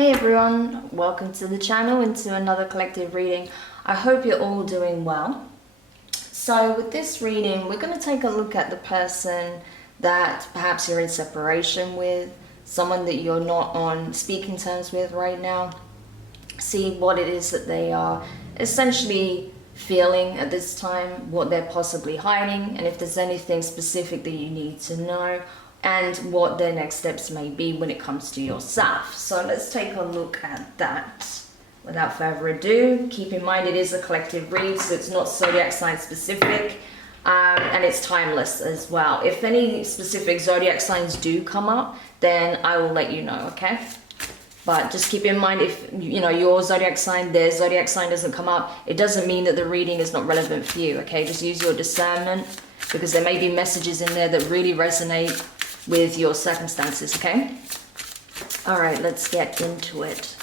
Hey everyone, welcome to the channel and to another collective reading. I hope you're all doing well. So with this reading, we're going to take a look at the person that perhaps you're in separation with, someone that you're not on speaking terms with right now. See what it is that they are essentially feeling at this time, what they're possibly hiding, and if there's anything specific that you need to know, and what their next steps may be when it comes to yourself. So let's take a look at that. Without further ado, keep in mind it is a collective read, so it's not zodiac sign specific, and it's timeless as well. If any specific zodiac signs do come up, then I will let you know, okay? But just keep in mind, if you know your zodiac sign, their zodiac sign doesn't come up, it doesn't mean that the reading is not relevant for you, okay? Just use your discernment, because there may be messages in there that really resonate with your circumstances, okay? All right, let's get into it.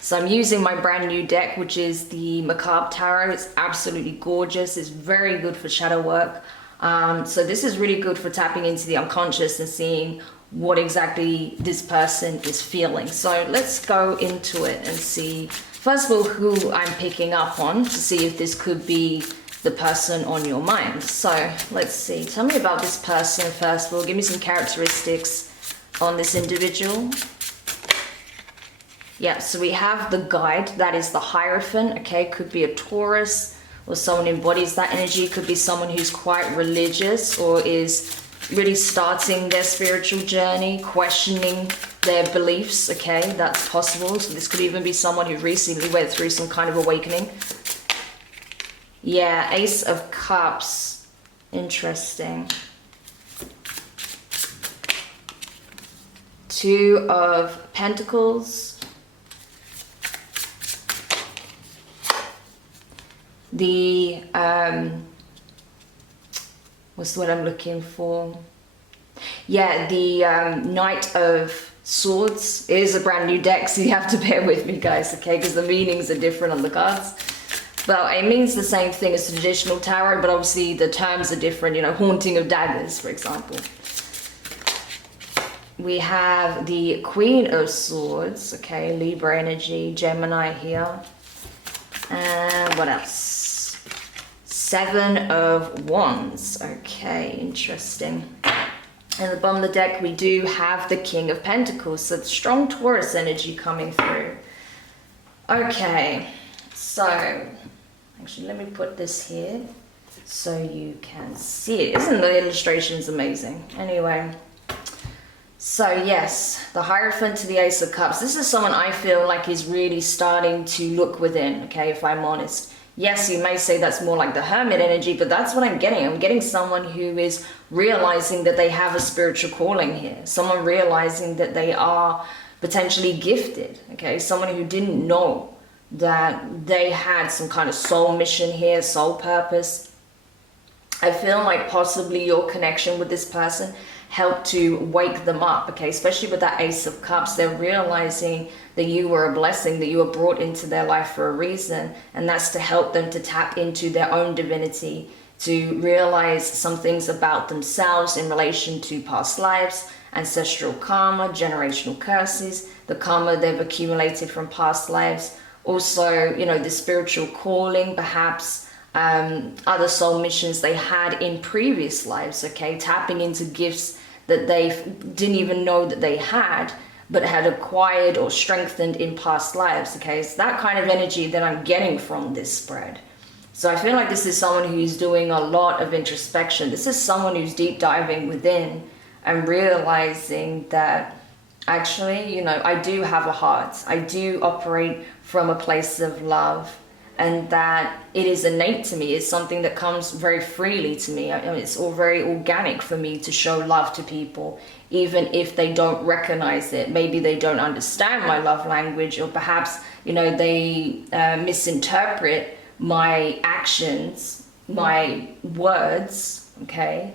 So I'm using my brand new deck, which is the Macabre Tarot. It's absolutely gorgeous. It's very good for shadow work. So this is really good for tapping into the unconscious and seeing what exactly this person is feeling. So let's go into it and see, first of all, who I'm picking up on to see if this could be the person on your mind. So let's see, tell me about this person first of all. Give me some characteristics on this individual. Yeah, so we have the guide, that is the Hierophant, okay? Could be a Taurus or someone who embodies that energy. Could be someone who's quite religious or is really starting their spiritual journey, questioning their beliefs, okay? That's possible. So this could even be someone who recently went through some kind of awakening. Yeah, Ace of Cups. Interesting. Two of Pentacles. The, what's the word I'm looking for? Yeah, the Knight of Swords. It is a brand new deck, so you have to bear with me, guys, okay? Because the meanings are different on the cards. Well, it means the same thing as traditional tarot, but obviously the terms are different, you know, Haunting of Daggers, for example. We have the Queen of Swords, okay, Libra energy, Gemini here. And what else? Seven of Wands, okay, interesting. And at the bottom of the deck, we do have the King of Pentacles, so strong Taurus energy coming through. Okay, so actually, let me put this here so you can see it. Isn't the illustrations amazing? Anyway, so yes, the Hierophant to the Ace of Cups. This is someone I feel like is really starting to look within, okay, if I'm honest. Yes, you may say that's more like the Hermit energy, but that's what I'm getting. I'm getting someone who is realizing that they have a spiritual calling here. Someone realizing that they are potentially gifted, okay? Someone who didn't know that they had some kind of soul mission here, soul purpose. I feel like possibly your connection with this person helped to wake them up, okay? Especially with that Ace of Cups, they're realizing that you were a blessing, that you were brought into their life for a reason, and that's to help them to tap into their own divinity, to realize some things about themselves in relation to past lives, ancestral karma, generational curses, the karma they've accumulated from past lives. Also, you know, the spiritual calling, perhaps other soul missions they had in previous lives, okay? Tapping into gifts that they didn't even know that they had, but had acquired or strengthened in past lives, okay? It's that kind of energy that I'm getting from this spread. So I feel like this is someone who's doing a lot of introspection. This is someone who's deep diving within and realizing that actually, you know, I do have a heart. I do operate from a place of love, and that it is innate to me. It's something that comes very freely to me. I mean, it's all very organic for me to show love to people, even if they don't recognize it. Maybe they don't understand my love language, or perhaps, you know, they misinterpret my actions, my words, okay?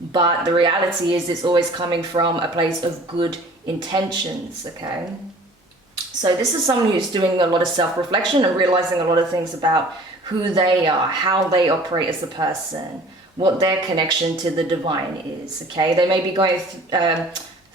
But the reality is it's always coming from a place of good intentions, okay? So this is someone who's doing a lot of self-reflection and realizing a lot of things about who they are, how they operate as a person, what their connection to the divine is, okay? They may be going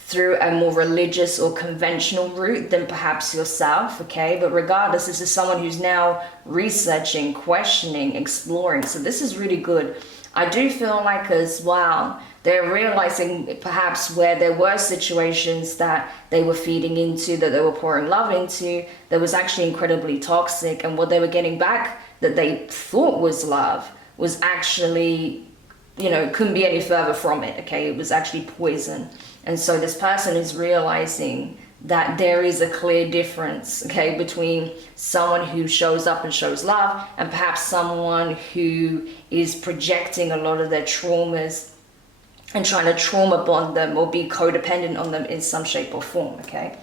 through a more religious or conventional route than perhaps yourself, okay? But regardless, this is someone who's now researching, questioning, exploring. So this is really good. I do feel like as well, they're realizing perhaps where there were situations that they were feeding into, that they were pouring love into, that was actually incredibly toxic, and what they were getting back that they thought was love was actually, you know, couldn't be any further from it, okay? It was actually poison. And so this person is realizing that there is a clear difference, okay, between someone who shows up and shows love and perhaps someone who is projecting a lot of their traumas and trying to trauma bond them or be codependent on them in some shape or form, okay?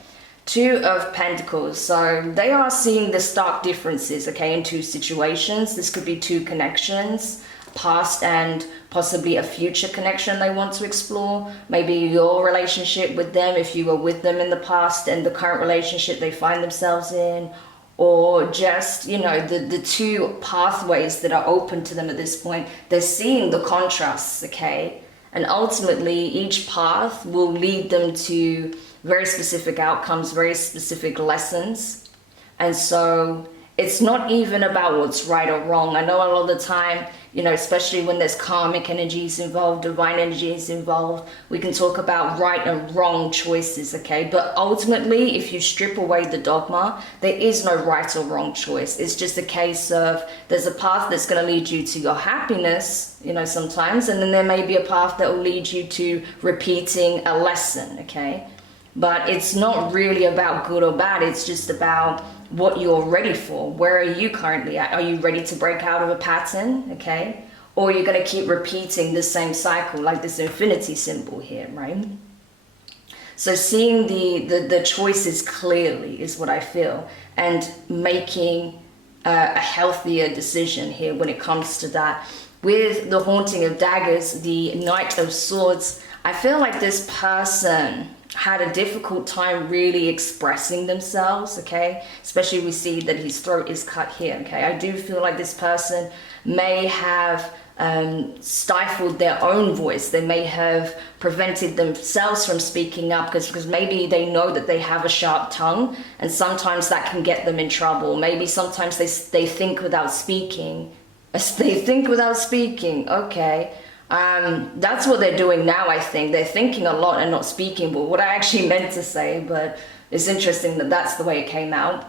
Two of Pentacles, so they are seeing the stark differences, okay, in two situations. This could be two connections, past and possibly a future connection they want to explore. Maybe your relationship with them, if you were with them in the past, and the current relationship they find themselves in, or just, you know, the two pathways that are open to them at this point. They're seeing the contrasts, okay? And ultimately, each path will lead them to very specific outcomes, very specific lessons. And so it's not even about what's right or wrong. I know a lot of the time, you know, especially when there's karmic energies involved, divine energies involved, we can talk about right and wrong choices, okay? But ultimately, if you strip away the dogma, there is no right or wrong choice. It's just a case of there's a path that's going to lead you to your happiness, you know, sometimes, and then there may be a path that will lead you to repeating a lesson, okay? But it's not really about good or bad. It's just about what you're ready for. Where are you currently at? Are you ready to break out of a pattern, okay? Or you're going to keep repeating the same cycle, like this infinity symbol here, right? So seeing the choices clearly is what I feel, and making a healthier decision here when it comes to that. With the Haunting of Daggers, the Knight of Swords, I feel like this person had a difficult time really expressing themselves, okay? Especially we see that his throat is cut here, okay? I do feel like this person may have stifled their own voice. They may have prevented themselves from speaking up because maybe they know that they have a sharp tongue, and sometimes that can get them in trouble. Maybe sometimes they think without speaking. They think without speaking, okay. That's what they're doing now, I think. They're thinking a lot and not speaking, but what I actually meant to say, but it's interesting that that's the way it came out.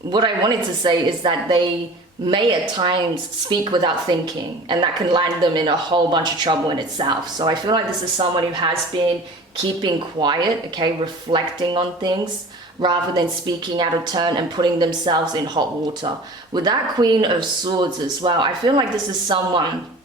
What I wanted to say is that they may at times speak without thinking, and that can land them in a whole bunch of trouble in itself. So I feel like this is someone who has been keeping quiet, okay, reflecting on things, rather than speaking out of turn and putting themselves in hot water. With that Queen of Swords as well, I feel like this is someone,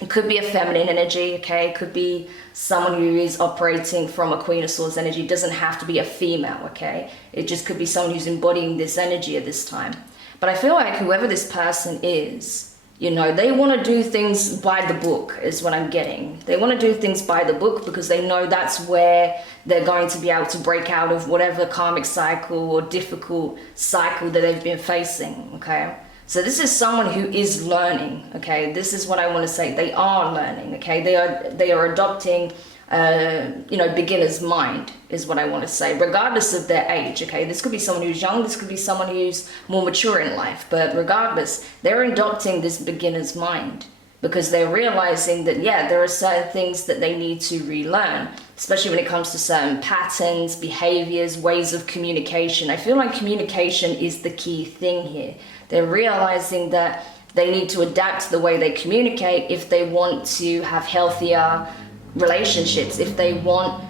it could be a feminine energy, okay? It could be someone who is operating from a Queen of Swords energy. It doesn't have to be a female, okay? It just could be someone who's embodying this energy at this time. But I feel like whoever this person is, you know, they want to do things by the book is what I'm getting. They want to do things by the book because they know that's where they're going to be able to break out of whatever karmic cycle or difficult cycle that they've been facing, okay? So this is someone who is learning, okay? This is what I want to say. They are learning, okay? They are adopting, you know, beginner's mind is what I want to say, regardless of their age, okay? This could be someone who's young. This could be someone who's more mature in life. But regardless, they're adopting this beginner's mind because they're realizing that, yeah, there are certain things that they need to relearn, especially when it comes to certain patterns, behaviors, ways of communication. I feel like communication is the key thing here. They're realizing that they need to adapt the way they communicate if they want to have healthier relationships, if they want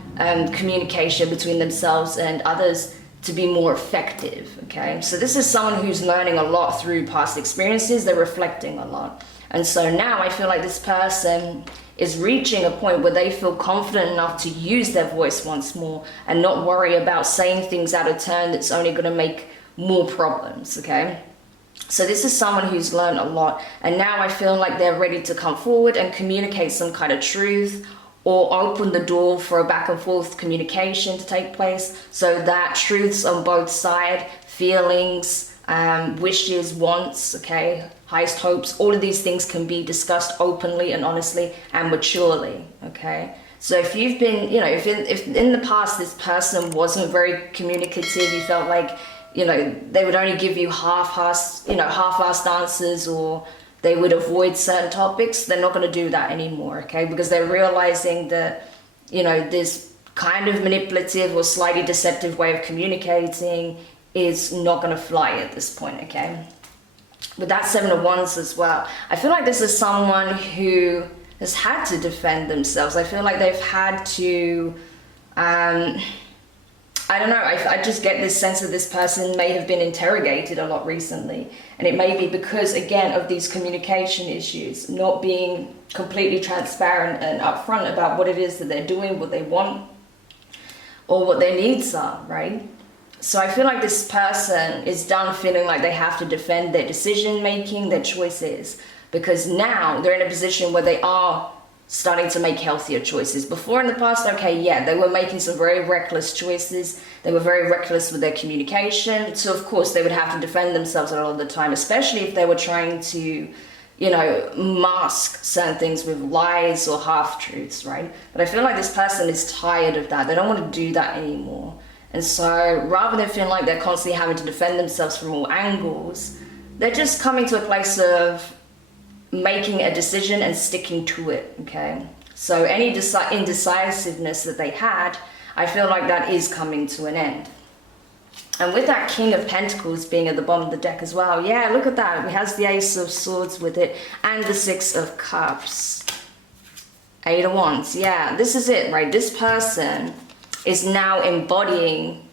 communication between themselves and others to be more effective, okay? So this is someone who's learning a lot through past experiences. They're reflecting a lot. And so now I feel like this person is reaching a point where they feel confident enough to use their voice once more and not worry about saying things out of turn that's only going to make more problems, okay? So this is someone who's learned a lot, and now I feel like they're ready to come forward and communicate some kind of truth or open the door for a back and forth communication to take place so that truths on both sides, feelings, wishes, wants, okay, highest hopes, all of these things can be discussed openly and honestly and maturely, okay? So if you've been, you know, if in the past this person wasn't very communicative, you felt like, you know, they would only give you half-assed answers, or they would avoid certain topics, they're not going to do that anymore, okay? Because they're realizing that, you know, this kind of manipulative or slightly deceptive way of communicating is not going to fly at this point, okay? With that Seven of Wands as well, I feel like this is someone who has had to defend themselves. I feel like they've had to, I don't know, I just get this sense that this person may have been interrogated a lot recently. And it may be because, again, of these communication issues, not being completely transparent and upfront about what it is that they're doing, what they want, or what their needs are, right? So I feel like this person is done feeling like they have to defend their decision making, their choices, because now they're in a position where they are starting to make healthier choices. Before in the past, okay, yeah, they were making some very reckless choices. They were very reckless with their communication. So of course they would have to defend themselves a lot of the time, especially if they were trying to, you know, mask certain things with lies or half-truths, right? But I feel like this person is tired of that. They don't want to do that anymore. And so rather than feeling like they're constantly having to defend themselves from all angles, they're just coming to a place of making a decision and sticking to it, okay? So any indecisiveness that they had, I feel like that is coming to an end. And with that King of Pentacles being at the bottom of the deck as well, yeah, look at that. It has the Ace of Swords with it and the Six of Cups. Eight of Wands, yeah, this is it, right? This person is now embodying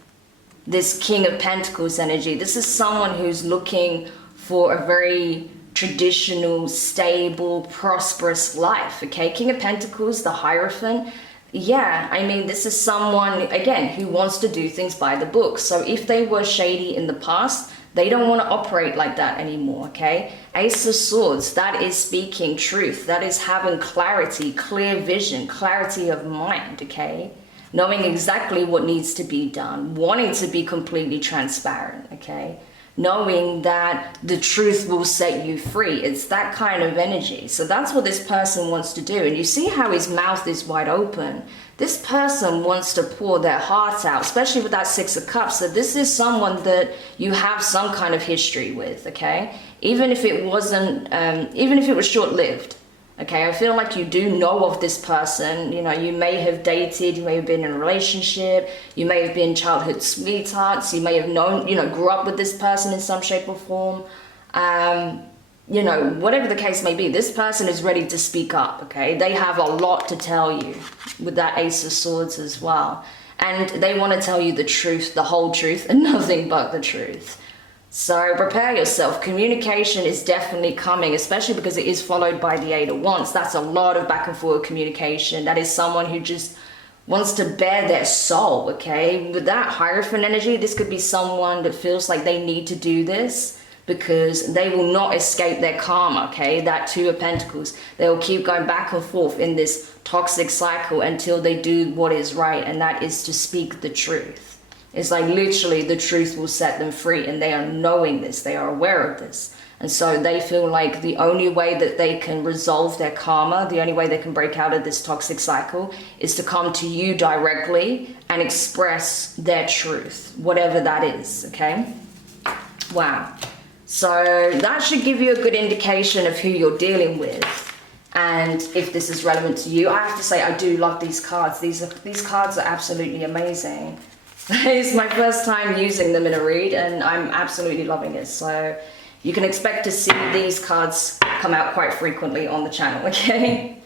this King of Pentacles energy. This is someone who's looking for a very traditional, stable, prosperous life, okay? King of Pentacles, the Hierophant, yeah, I mean, this is someone, again, who wants to do things by the book. So if they were shady in the past, they don't want to operate like that anymore, okay? Ace of Swords, that is speaking truth. That is having clarity, clear vision, clarity of mind, okay? Knowing exactly what needs to be done, wanting to be completely transparent, okay? Knowing that the truth will set you free. It's that kind of energy. So that's what this person wants to do. And you see how his mouth is wide open. This person wants to pour their heart out, especially with that Six of Cups. So this is someone that you have some kind of history with, okay? Even if it wasn't, even if it was short-lived. Okay, I feel like you do know of this person. You know, you may have dated, you may have been in a relationship, you may have been childhood sweethearts, you may have known, you know, grew up with this person in some shape or form. You know, whatever the case may be, this person is ready to speak up, okay? They have a lot to tell you with that Ace of Swords as well. And they want to tell you the truth, the whole truth, and nothing but the truth. So prepare yourself. Communication is definitely coming, especially because it is followed by the Eight of Wands. That's a lot of back and forth communication. That is someone who just wants to bare their soul, okay? With that Hierophant energy, this could be someone that feels like they need to do this because they will not escape their karma, okay? That Two of Pentacles. They will keep going back and forth in this toxic cycle until they do what is right, and that is to speak the truth. It's like literally the truth will set them free, and they are knowing this, they are aware of this. And so they feel like the only way that they can resolve their karma, the only way they can break out of this toxic cycle is to come to you directly and express their truth, whatever that is, okay? Wow. So that should give you a good indication of who you're dealing with. And if this is relevant to you, I have to say I do love these cards. These cards are absolutely amazing. It's my first time using them in a read, and I'm absolutely loving it. So you can expect to see these cards come out quite frequently on the channel, okay?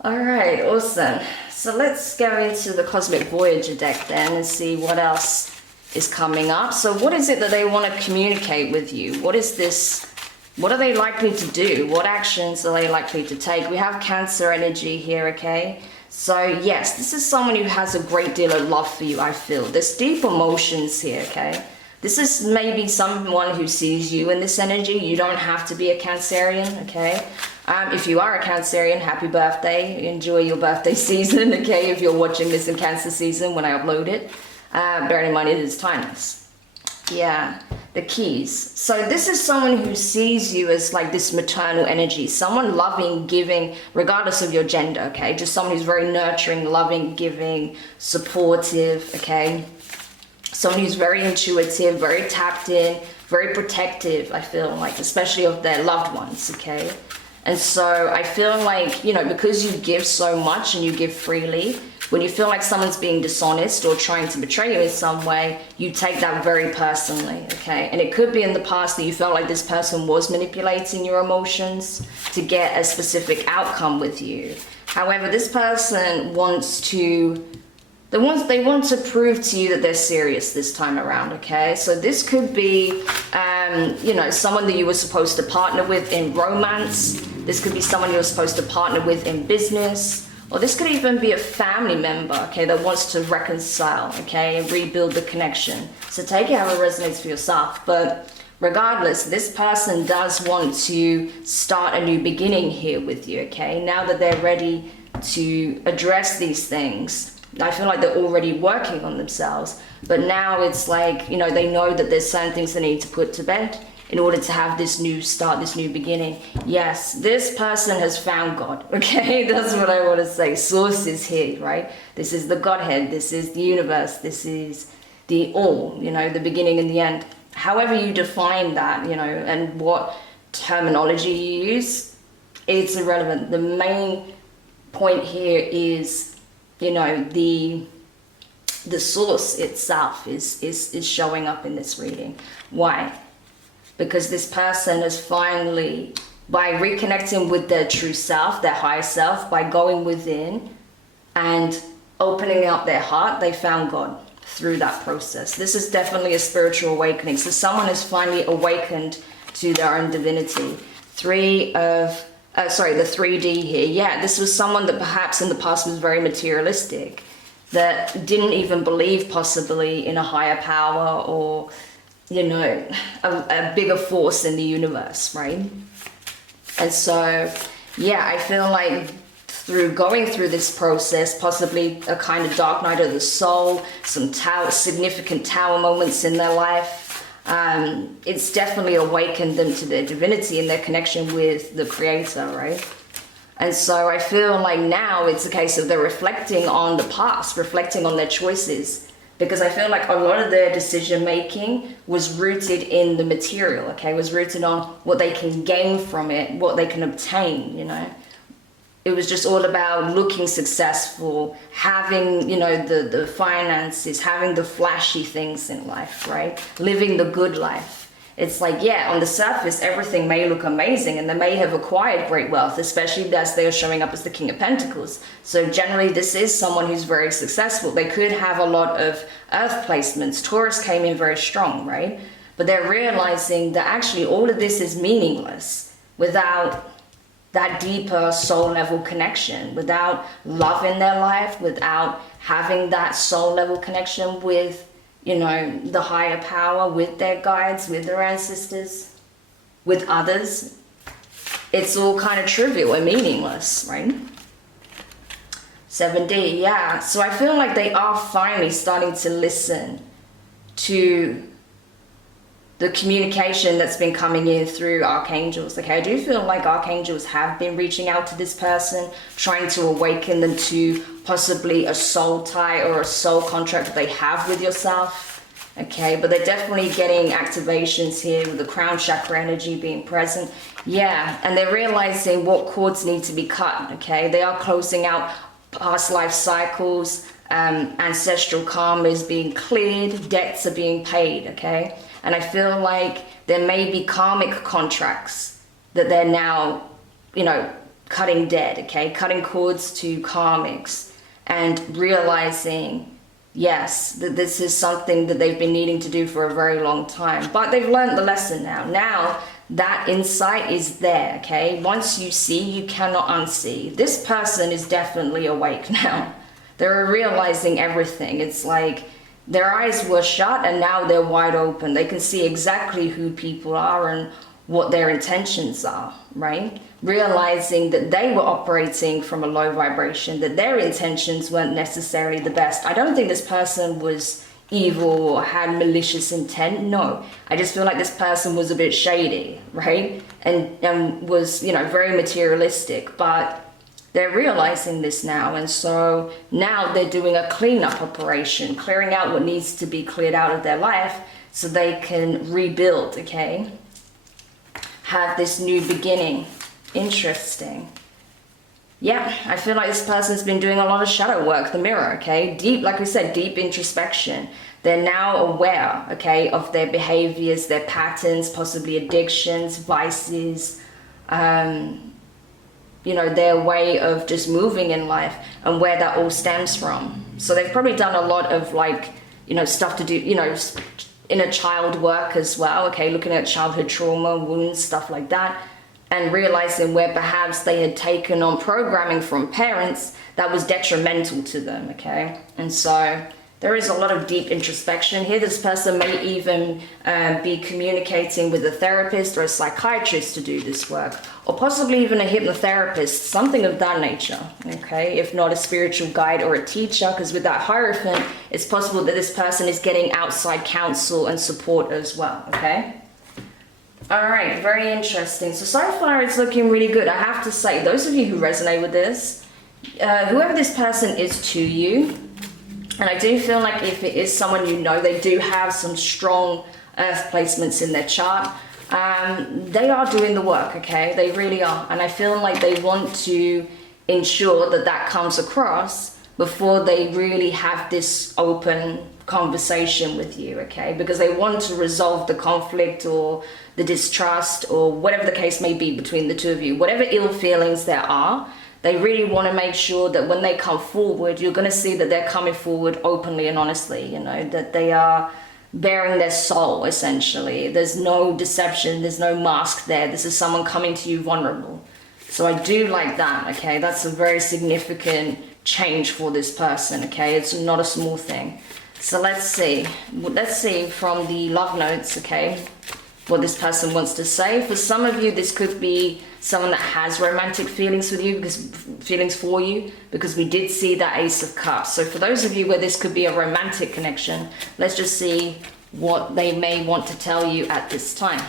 All right, awesome. So let's go into the Cosmic Voyager deck then and see what else is coming up. So what is it that they want to communicate with you? What is this? What are they likely to do? What actions are they likely to take? We have Cancer energy here, okay? So yes, this is someone who has a great deal of love for you, I feel. There's deep emotions here, okay? This is maybe someone who sees you in this energy. You don't have to be a Cancerian, okay? If you are a Cancerian, happy birthday. Enjoy your birthday season, okay? If you're watching this in Cancer season when I upload it. Bearing in mind it is timeless. Yeah, the keys. So this is someone who sees you as like this maternal energy, someone loving, giving, regardless of your gender, okay? Just someone who's very nurturing, loving, giving, supportive, okay? Someone who's very intuitive, very tapped in, very protective, I feel like, especially of their loved ones, okay? And so I feel like, you know, because you give so much and you give freely, when you feel like someone's being dishonest or trying to betray you in some way, you take that very personally, okay? And it could be in the past that you felt like this person was manipulating your emotions to get a specific outcome with you. However, this person wants to, they want to prove to you that they're serious this time around, okay? So this could be, you know, someone that you were supposed to partner with in romance. This could be someone you're supposed to partner with in business. Or this could even be a family member, okay, that wants to reconcile, okay, and rebuild the connection. So take it how it resonates for yourself. But regardless, this person does want to start a new beginning here with you, okay? Now that they're ready to address these things, I feel like they're already working on themselves. But now it's like, you know, they know that there's certain things they need to put to bed in order to have this new start, this new beginning. Yes, this person has found God, okay? That's what I want to say. Source is here, right? This is the Godhead, this is the universe, this is the all, you know, the beginning and the end. However you define that, you know, and what terminology you use, it's irrelevant. The main point here is, you know, the source itself is showing up in this reading. Why? Because this person has finally, by reconnecting with their true self, their higher self, by going within and opening up their heart, they found God through that process. This is definitely a spiritual awakening. So someone has finally awakened to their own divinity. The 3D here. Yeah, this was someone that perhaps in the past was very materialistic, that didn't even believe possibly in a higher power or, you know, a bigger force in the universe, right? And so, yeah, I feel like through going through this process, possibly a kind of dark night of the soul, some significant tower moments in their life, it's definitely awakened them to their divinity and their connection with the Creator, right? And so I feel like now it's a case of they're reflecting on the past, reflecting on their choices, because I feel like a lot of their decision making was rooted in the material, okay? Was rooted on what they can gain from it, what they can obtain, you know? It was just all about looking successful, having, you know, the finances, having the flashy things in life, right? Living the good life. It's like, yeah, on the surface, everything may look amazing and they may have acquired great wealth, especially as they are showing up as the King of Pentacles. So generally, this is someone who's very successful. They could have a lot of earth placements. Taurus came in very strong, right? But they're realizing that actually all of this is meaningless without that deeper soul level connection, without love in their life, without having that soul level connection with, you know, the higher power, with their guides, with their ancestors, with others. It's all kind of trivial and meaningless, right? 7D, yeah. So I feel like they are finally starting to listen to the communication that's been coming in through archangels. Okay, I do feel like archangels have been reaching out to this person, trying to awaken them to possibly a soul tie or a soul contract that they have with yourself. Okay, but they're definitely getting activations here with the crown chakra energy being present. Yeah, and they're realizing what cords need to be cut. Okay, they are closing out past life cycles, ancestral karma is being cleared, debts are being paid. Okay, and I feel like there may be karmic contracts that they're now, you know, cutting dead, okay? Cutting cords to karmics and realizing, yes, that this is something that they've been needing to do for a very long time. But they've learned the lesson now. Now that insight is there, okay? Once you see, you cannot unsee. This person is definitely awake now. They're realizing everything. It's like their eyes were shut and now they're wide open. They can see exactly who people are and what their intentions are, right? Realizing that they were operating from a low vibration, that their intentions weren't necessarily the best. I don't think this person was evil or had malicious intent. No, I just feel like this person was a bit shady, right? And was, you know, very materialistic, but they're realizing this now, and so now they're doing a cleanup operation, clearing out what needs to be cleared out of their life so they can rebuild, okay? Have this new beginning. Interesting. Yeah, I feel like this person's been doing a lot of shadow work, the mirror, okay? Deep, like we said, deep introspection. They're now aware, okay, of their behaviors, their patterns, possibly addictions, vices, you know, their way of just moving in life and where that all stems from. So they've probably done a lot of, like, you know, stuff to do, you know, inner child work as well, okay? Looking at childhood trauma, wounds, stuff like that, and realizing where perhaps they had taken on programming from parents that was detrimental to them, okay? And so there is a lot of deep introspection here. This person may even be communicating with a therapist or a psychiatrist to do this work, or possibly even a hypnotherapist, something of that nature, okay? If not a spiritual guide or a teacher, because with that Hierophant, it's possible that this person is getting outside counsel and support as well, okay? All right, very interesting. So far it's looking really good. I have to say, those of you who resonate with this, whoever this person is to you, and I do feel like if it is someone you know, they do have some strong earth placements in their chart. They are doing the work, okay? They really are. And I feel like they want to ensure that that comes across before they really have this open conversation with you, okay? Because they want to resolve the conflict or the distrust or whatever the case may be between the two of you. Whatever ill feelings there are, they really want to make sure that when they come forward, you're going to see that they're coming forward openly and honestly, you know, that they are bearing their soul, essentially. There's no deception, there's no mask there. This is someone coming to you vulnerable. So I do like that, okay? That's a very significant change for this person, okay? It's not a small thing. So let's see from the love notes, okay, what this person wants to say. For some of you, this could be someone that has romantic feelings with you, because we did see that Ace of Cups. So for those of you where this could be a romantic connection, let's just see what they may want to tell you at this time.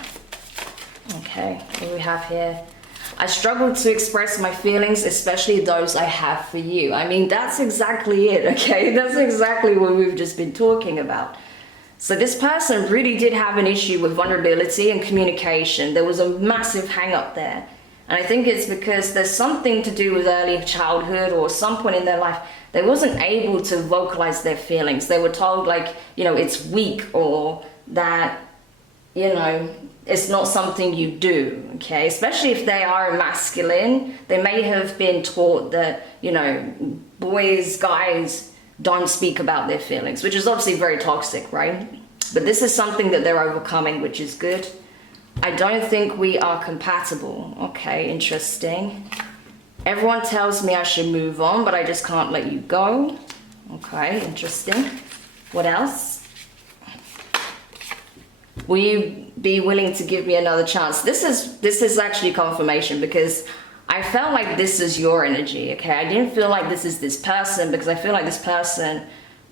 Okay, what do we have here? I struggle to express my feelings, especially those I have for you. I mean, that's exactly it, okay? That's exactly what we've just been talking about. So this person really did have an issue with vulnerability and communication. There was a massive hang up there. And I think it's because there's something to do with early childhood or some point in their life, they wasn't able to vocalize their feelings. They were told, like, you know, it's weak, or that, you know, it's not something you do, okay? Especially if they are masculine, they may have been taught that, you know, boys, guys don't speak about their feelings, which is obviously very toxic, right? But this is something that they're overcoming, which is good. I don't think we are compatible. Okay, interesting. Everyone tells me I should move on, but I just can't let you go. Okay, interesting. What else? Will you be willing to give me another chance? This is actually confirmation, because I felt like this is your energy, okay? I didn't feel like this is this person, because I feel like this person,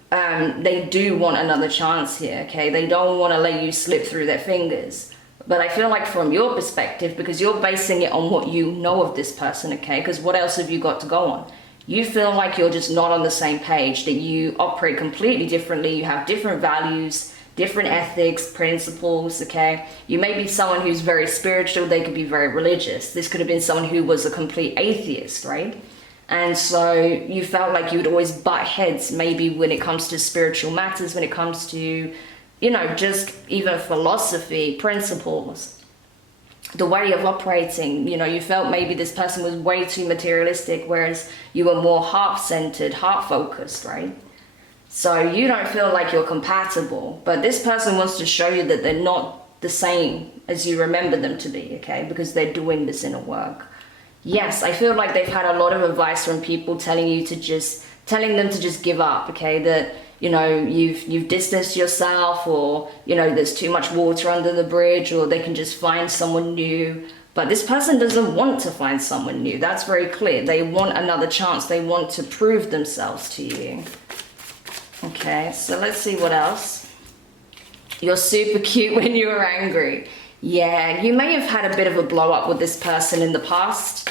they do want another chance here, okay? They don't want to let you slip through their fingers. But I feel like from your perspective, because you're basing it on what you know of this person, okay? Because what else have you got to go on? You feel like you're just not on the same page, that you operate completely differently, you have different values, different ethics, principles, okay? You may be someone who's very spiritual, they could be very religious. This could have been someone who was a complete atheist, right? And so you felt like you would always butt heads, maybe when it comes to spiritual matters, when it comes to, you know, just even philosophy, principles, the way of operating. You know, you felt maybe this person was way too materialistic, whereas you were more heart-centered, heart-focused, right? So you don't feel like you're compatible, but this person wants to show you that they're not the same as you remember them to be, okay? Because they're doing this inner work. Yes, I feel like they've had a lot of advice from people telling them to just give up, okay? That, you know, you've distanced yourself, or, you know, there's too much water under the bridge, or they can just find someone new. But this person doesn't want to find someone new. That's very clear. They want another chance. They want to prove themselves to you. Okay. Okay, so let's see what else. You're super cute when you're angry. Yeah, you may have had a bit of a blow up with this person in the past.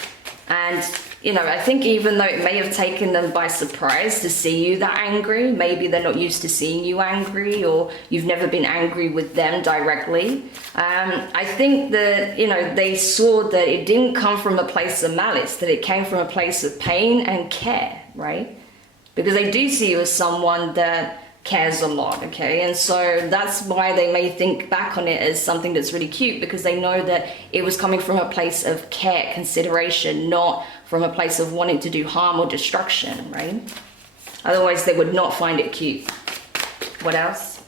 And, you know, I think even though it may have taken them by surprise to see you that angry, maybe they're not used to seeing you angry, or you've never been angry with them directly. I think that, you know, they saw that it didn't come from a place of malice, that it came from a place of pain and care, right? Because they do see you as someone that cares a lot, okay? And so that's why they may think back on it as something that's really cute, because they know that it was coming from a place of care, consideration, not from a place of wanting to do harm or destruction, right? Otherwise they would not find it cute. What else?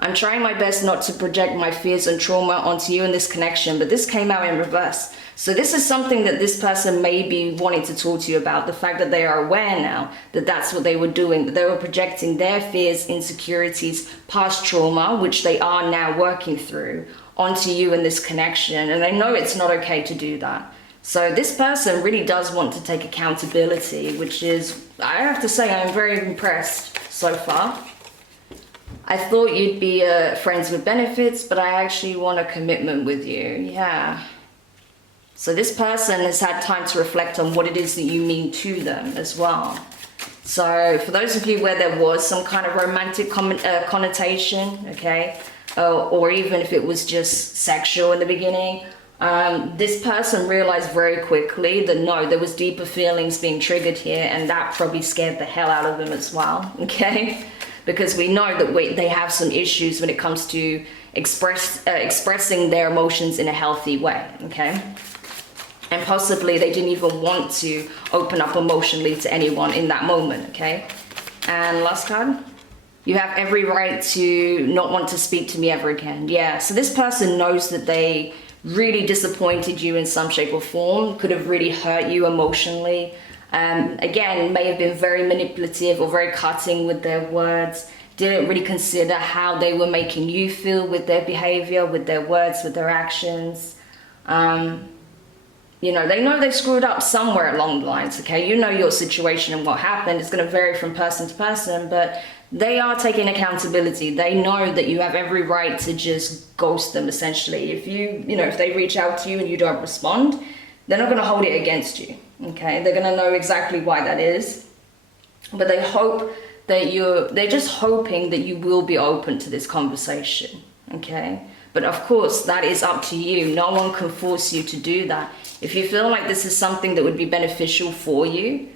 I'm trying my best not to project my fears and trauma onto you in this connection, but this came out in reverse. So this is something that this person may be wanting to talk to you about, the fact that they are aware now that that's what they were doing, that they were projecting their fears, insecurities, past trauma, which they are now working through, onto you in this connection. And they know it's not okay to do that. So this person really does want to take accountability, which is, I have to say, I'm very impressed so far. I thought you'd be friends with benefits, but I actually want a commitment with you. Yeah. So this person has had time to reflect on what it is that you mean to them as well. So for those of you where there was some kind of romantic connotation, okay, or even if it was just sexual in the beginning, this person realized very quickly that no, there was deeper feelings being triggered here, and that probably scared the hell out of them as well, okay? Because we know that they have some issues when it comes to expressing their emotions in a healthy way, okay? And possibly they didn't even want to open up emotionally to anyone in that moment, okay? And last card. You have every right to not want to speak to me ever again. Yeah, so this person knows that they really disappointed you in some shape or form, could have really hurt you emotionally. Again, may have been very manipulative or very cutting with their words, didn't really consider how they were making you feel with their behavior, with their words, with their actions. You know, they know they screwed up somewhere along the lines, okay? You know your situation and what happened. It's going to vary from person to person, but they are taking accountability. They know that you have every right to just ghost them, essentially. If if they reach out to you and you don't respond, they're not going to hold it against you, okay? They're going to know exactly why that is. But they hope that they're just hoping that you will be open to this conversation, okay? But of course, that is up to you. No one can force you to do that. If you feel like this is something that would be beneficial for you,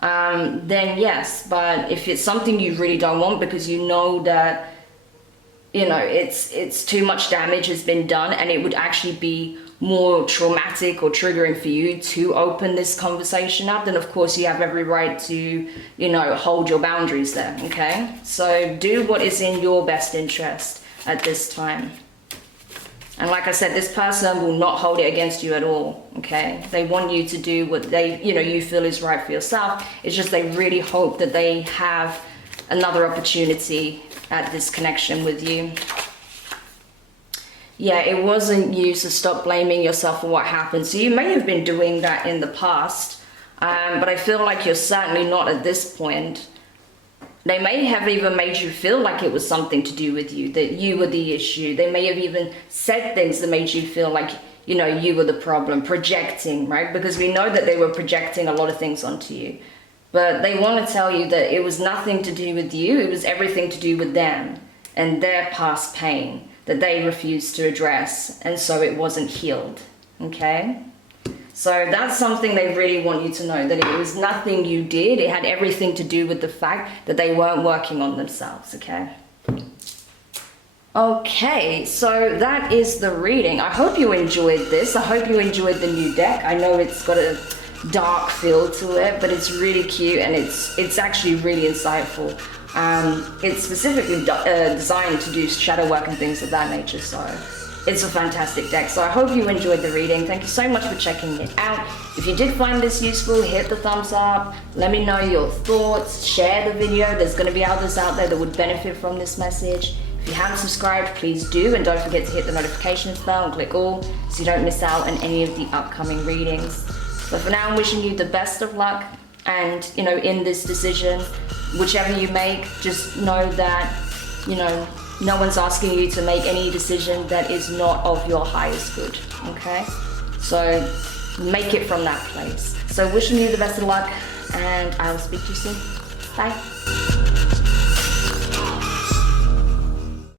then yes. But if it's something you really don't want because you know that, you know, it's too much damage has been done and it would actually be more traumatic or triggering for you to open this conversation up, then of course you have every right to, you know, hold your boundaries there, okay? So do what is in your best interest at this time. And like I said, this person will not hold it against you at all, okay? They want you to do what you feel is right for yourself. It's just they really hope that they have another opportunity at this connection with you. Yeah, it wasn't you, so stop blaming yourself for what happened. So you may have been doing that in the past, but I feel like you're certainly not at this point. They may have even made you feel like it was something to do with you, that you were the issue. They may have even said things that made you feel like, you know, you were the problem, projecting, right? Because we know that they were projecting a lot of things onto you. But they want to tell you that it was nothing to do with you, it was everything to do with them and their past pain that they refused to address, and so it wasn't healed, okay? So that's something they really want you to know, that it was nothing you did. It had everything to do with the fact that they weren't working on themselves, okay? Okay, so that is the reading. I hope you enjoyed this. I hope you enjoyed the new deck. I know it's got a dark feel to it, but it's really cute and it's actually really insightful. It's specifically designed to do shadow work and things of that nature, so it's a fantastic deck. So I hope you enjoyed the reading. Thank you so much for checking it out. If you did find this useful, hit the thumbs up. Let me know your thoughts. Share the video. There's going to be others out there that would benefit from this message. If you haven't subscribed, please do. And don't forget to hit the notifications bell and click all so you don't miss out on any of the upcoming readings. So for now, I'm wishing you the best of luck. And, you know, in this decision, whichever you make, just know that, you know, no one's asking you to make any decision that is not of your highest good, okay? So make it from that place. So wishing you the best of luck, and I'll speak to you soon. Bye.